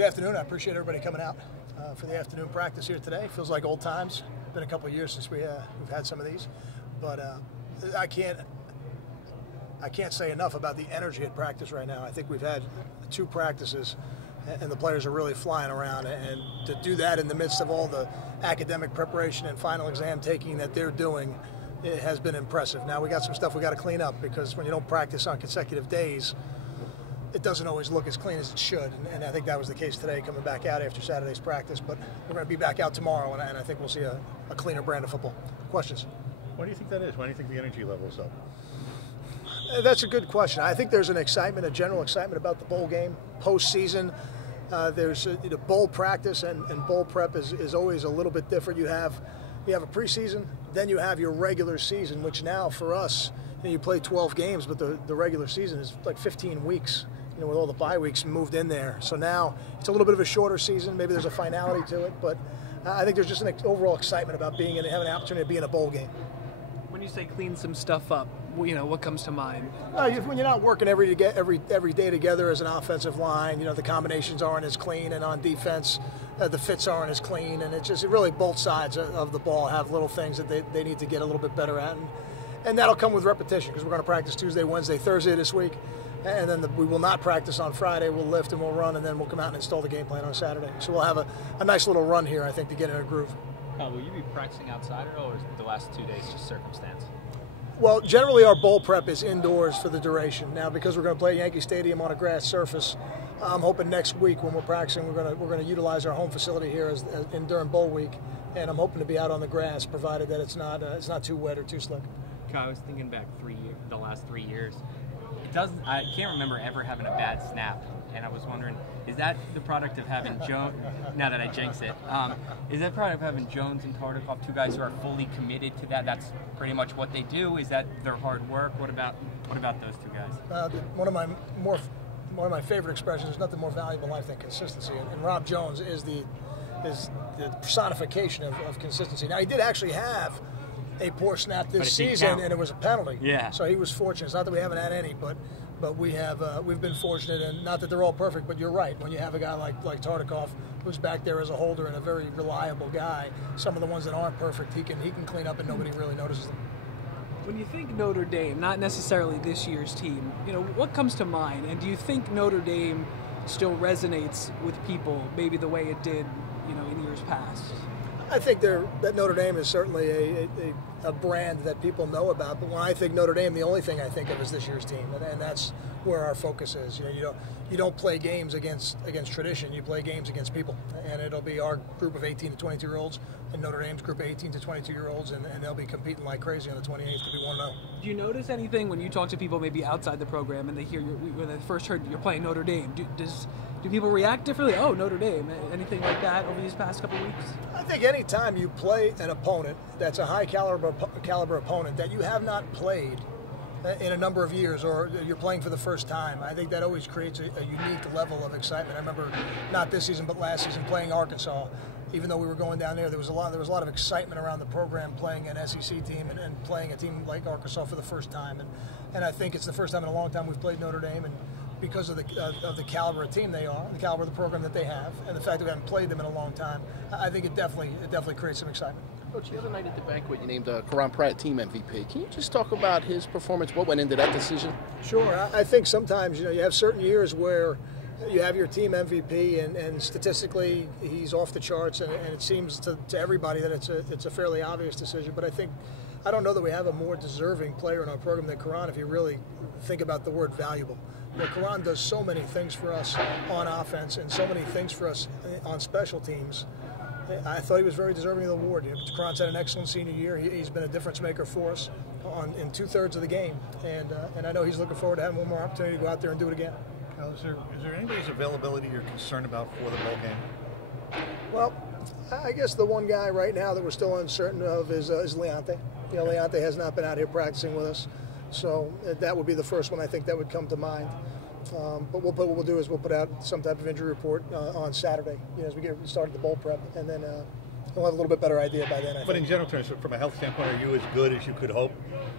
Good afternoon. I appreciate everybody coming out for the afternoon practice here today. Feels like old times. Been a couple of years since we've had some of these, but I can't say enough about the energy at practice right now. I think we've had 2 practices, and the players are really flying around. And to do that in the midst of all the academic preparation and final exam taking that they're doing, it has been impressive. Now we got some stuff we got to clean up, because when you don't practice on consecutive days, it doesn't always look as clean as it should, and I think that was the case today, coming back out after Saturday's practice. But we're going to be back out tomorrow, and I think we'll see a cleaner brand of football. Questions? Why do you think that is? Why do you think the energy level is up? That's a good question. I think there's an excitement, a general excitement about the bowl game, postseason. There's bowl practice and bowl prep is always a little bit different. You have a preseason, then you have your regular season, which now for us, you play 12 games, but the regular season is like 15 weeks. With all the bye weeks moved in there. So now it's a little bit of a shorter season. Maybe there's a finality to it, but I think there's just an overall excitement about being in, having an opportunity to be in a bowl game. When you say clean some stuff up, what comes to mind? When you're not working every day together as an offensive line, the combinations aren't as clean, and on defense, the fits aren't as clean, and it really both sides of the ball have little things that they need to get a little bit better at, and that'll come with repetition, because we're going to practice Tuesday, Wednesday, Thursday this week. And then we will not practice on Friday. We'll lift and we'll run, and then we'll come out and install the game plan on Saturday. So we'll have a nice little run here, I think, to get in a groove. Will you be practicing outside at all, or is the last 2 days just circumstance? Well, generally our bowl prep is indoors for the duration. Now, because we're going to play at Yankee Stadium on a grass surface, I'm hoping next week when we're practicing, we're going to utilize our home facility here during bowl week, and I'm hoping to be out on the grass, provided that it's not too wet or too slick. I was thinking back the last 3 years. I can't remember ever having a bad snap, and I was wondering, is that the product of having Jones? Now that I jinx it, is that product of having Jones and Tartikoff, 2 guys who are fully committed to that? That's pretty much what they do. Is that their hard work? What about those 2 guys? One of my favorite expressions: "There's nothing more valuable in life than consistency." And Rob Jones is the personification of consistency. Now, he did actually have a poor snap this season, and it was a penalty. Yeah. So he was fortunate. It's not that we haven't had any, but we've been fortunate, and not that they're all perfect. But you're right. When you have a guy like Tartikoff, who's back there as a holder and a very reliable guy, some of the ones that aren't perfect, he can clean up, and nobody really notices them. When you think Notre Dame, not necessarily this year's team, what comes to mind? And do you think Notre Dame still resonates with people, maybe the way it did, in years past? I think that Notre Dame is certainly a brand that people know about. But when I think Notre Dame, the only thing I think of is this year's team, and that's where our focus is. You don't play games against tradition. You play games against people, and it'll be our group of 18 to 22-year-olds and Notre Dame's group of 18 to 22-year-olds, and they'll be competing like crazy on the 28th to be 1-0. Do you notice anything when you talk to people maybe outside the program and they hear when they first heard you're playing Notre Dame? Do people react differently? Oh, Notre Dame. Anything like that over these past couple of weeks? I think any time you play an opponent that's a high caliber opponent that you have not played in a number of years, or you're playing for the first time, I think that always creates a unique level of excitement. I remember, not this season but last season, playing Arkansas. Even though we were going down there was a lot of excitement around the program, playing an SEC team and playing a team like Arkansas for the first time. And I think it's the first time in a long time we've played Notre Dame, and because of the caliber of team they are, the caliber of the program that they have, and the fact that we haven't played them in a long time, I think it definitely creates some excitement. Coach, the other night at the banquet, you named Karan Pratt team MVP. Can you just talk about his performance? What went into that decision? Sure. I think sometimes you have certain years where you have your team MVP, and statistically he's off the charts, and it seems to everybody that it's a fairly obvious decision. But I don't know that we have a more deserving player in our program than Karan, if you really think about the word valuable. Karan does so many things for us on offense and so many things for us on special teams. I thought he was very deserving of the award. Karan's had an excellent senior year. He's been a difference maker for us in 2/3 of the game, and I know he's looking forward to having one more opportunity to go out there and do it again. Is there anybody's availability you're concerned about for the bowl game? Well, I guess the one guy right now that we're still uncertain of is Leonte. Leonte has not been out here practicing with us, so that would be the first one I think that would come to mind. But what we'll do is we'll put out some type of injury report on Saturday, as we get started the bowl prep, and then we'll have a little bit better idea by then. I But think. in general terms, from a health standpoint, are you as good as you could hope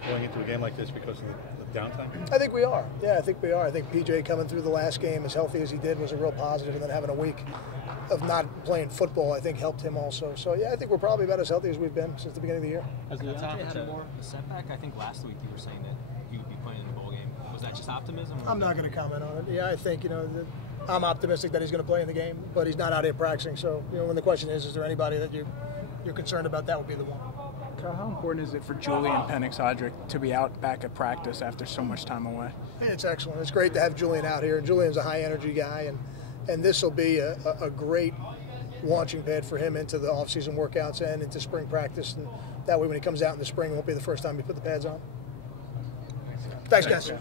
going into a game like this because of the downtime? I think we are. Yeah, I think we are. I think PJ coming through the last game as healthy as he did was a real positive, and then having a week of not playing football, I think, helped him also. So, yeah, I think we're probably about as healthy as we've been since the beginning of the year. Has Leonte had more of a setback? I think last week you were saying that he would be playing in the bowl game. Was that just optimism? I'm not going to comment on it. Yeah, I think, I'm optimistic that he's going to play in the game, but he's not out here practicing. So, when the question is there anybody that you're concerned about, that would be the one. How important is it for Julian Penix-Hodrick to be out back at practice after so much time away? It's excellent. It's great to have Julian out here. Julian's a high-energy guy, and this will be a great launching pad for him into the off-season workouts and into spring practice. And that way when he comes out in the spring, it won't be the first time he put the pads on. Thanks, guys.